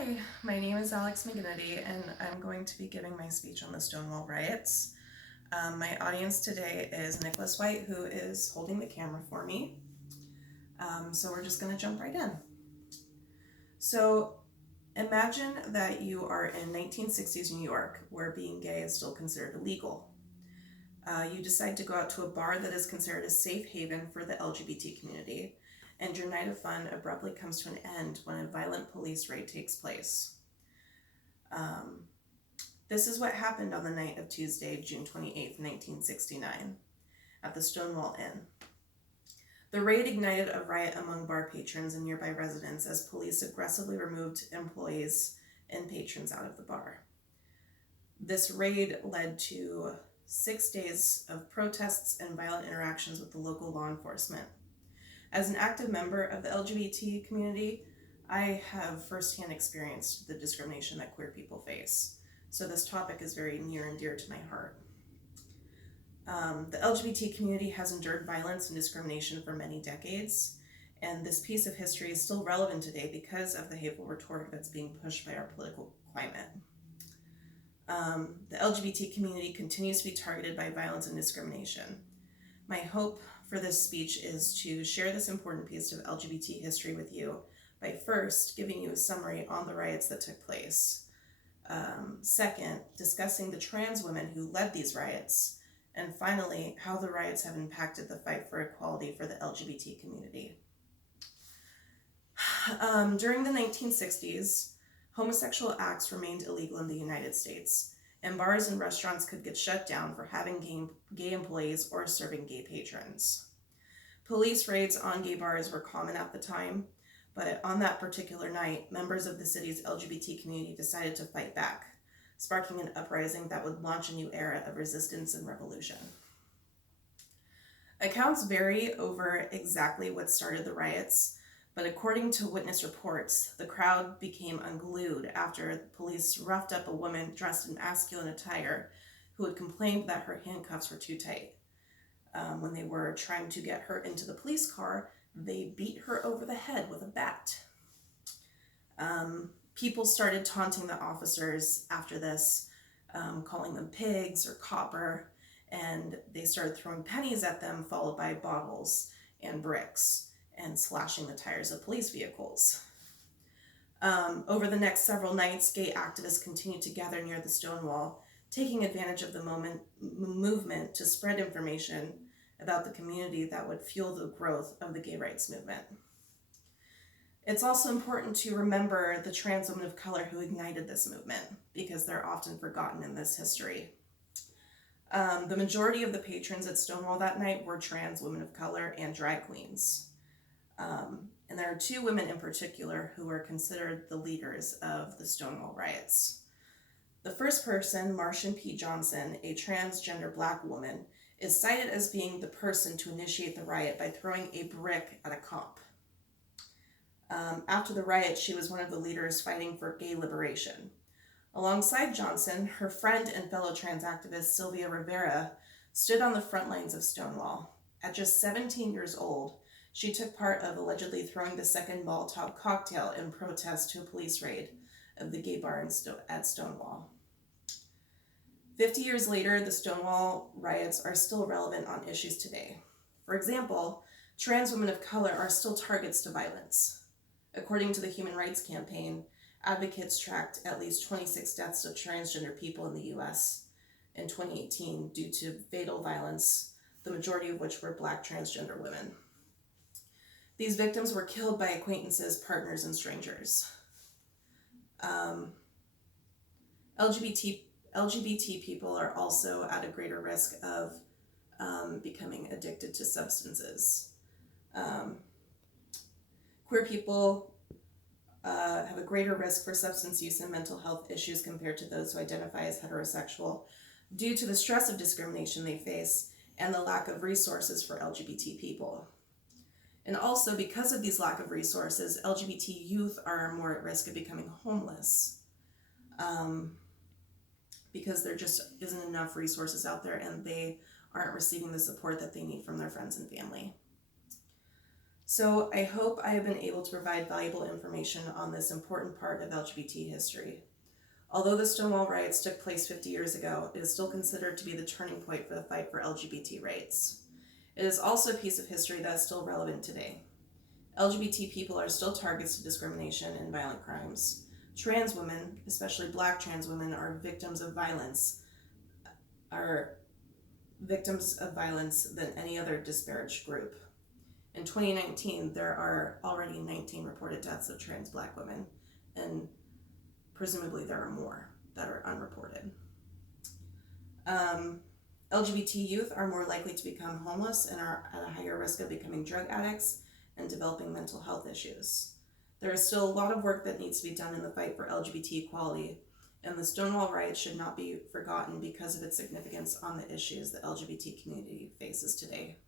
Hi, my name is Alex McGinnity, and I'm going to be giving my speech on the Stonewall riots. My audience today is Nicholas White, who is holding the camera for me. So we're just going to jump right in. So imagine that you are in 1960s New York, where being gay is still considered illegal. You decide to go out to a bar that is considered a safe haven for the LGBT community, and your night of fun abruptly comes to an end when a violent police raid takes place. Um, This is what happened on the night of Tuesday, June 28th, 1969, at the Stonewall Inn. The raid ignited a riot among bar patrons and nearby residents as police aggressively removed employees and patrons out of the bar. This raid led to 6 days of protests and violent interactions with the local law enforcement. As an active member of the LGBT community, I have firsthand experienced the discrimination that queer people face. So this topic is very near and dear to my heart. The LGBT community has endured violence and discrimination for many decades, and this piece of history is still relevant today because of the hateful rhetoric that's being pushed by our political climate. The LGBT community continues to be targeted by violence and discrimination. My hope for this speech is to share this important piece of LGBT history with you by first giving you a summary on the riots that took place. Second, discussing the trans women who led these riots, and finally, how the riots have impacted the fight for equality for the LGBT community. During the 1960s, homosexual acts remained illegal in the United States, and bars and restaurants could get shut down for having gay employees or serving gay patrons. Police raids on gay bars were common at the time, but on that particular night, members of the city's LGBT community decided to fight back, sparking an uprising that would launch a new era of resistance and revolution. Accounts vary over exactly what started the riots, but according to witness reports, the crowd became unglued after police roughed up a woman dressed in masculine attire who had complained that her handcuffs were too tight. When they were trying to get her into the police car, they beat her over the head with a bat. People started taunting the officers after this, calling them pigs or copper, and they started throwing pennies at them, followed by bottles and bricks, and slashing the tires of police vehicles. Over the next several nights, gay activists continued to gather near the Stonewall, taking advantage of the movement to spread information about the community that would fuel the growth of the gay rights movement. It's also important to remember the trans women of color who ignited this movement, because they're often forgotten in this history. The majority of the patrons at Stonewall that night were trans women of color and drag queens. And there are two women in particular who were considered the leaders of the Stonewall riots. The first person, Marsha P. Johnson, a transgender black woman, is cited as being the person to initiate the riot by throwing a brick at a cop. After the riot, she was one of the leaders fighting for gay liberation. Alongside Johnson, her friend and fellow trans activist Sylvia Rivera stood on the front lines of Stonewall. At just 17 years old, she took part of allegedly throwing the second Molotov cocktail in protest to a police raid of the gay bar at Stonewall. 50 years later, the Stonewall riots are still relevant on issues today. For example, trans women of color are still targets to violence. According to the Human Rights Campaign, advocates tracked at least 26 deaths of transgender people in the U.S. in 2018 due to fatal violence, the majority of which were black transgender women. These victims were killed by acquaintances, partners, and strangers. LGBT people are also at a greater risk of becoming addicted to substances. Queer people have a greater risk for substance use and mental health issues compared to those who identify as heterosexual due to the stress of discrimination they face and the lack of resources for LGBT people. And also, because of these lack of resources, LGBT youth are more at risk of becoming homeless because there just isn't enough resources out there and they aren't receiving the support that they need from their friends and family. So I hope I have been able to provide valuable information on this important part of LGBT history. Although the Stonewall riots took place 50 years ago, it is still considered to be the turning point for the fight for LGBT rights. It is also a piece of history that is still relevant today. LGBT people are still targets of discrimination and violent crimes. Trans women, especially black trans women, are victims of violence than any other disparaged group. In 2019, there are already 19 reported deaths of trans black women, and presumably there are more that are unreported. LGBT youth are more likely to become homeless and are at a higher risk of becoming drug addicts and developing mental health issues. There is still a lot of work that needs to be done in the fight for LGBT equality, and the Stonewall riots should not be forgotten because of its significance on the issues the LGBT community faces today.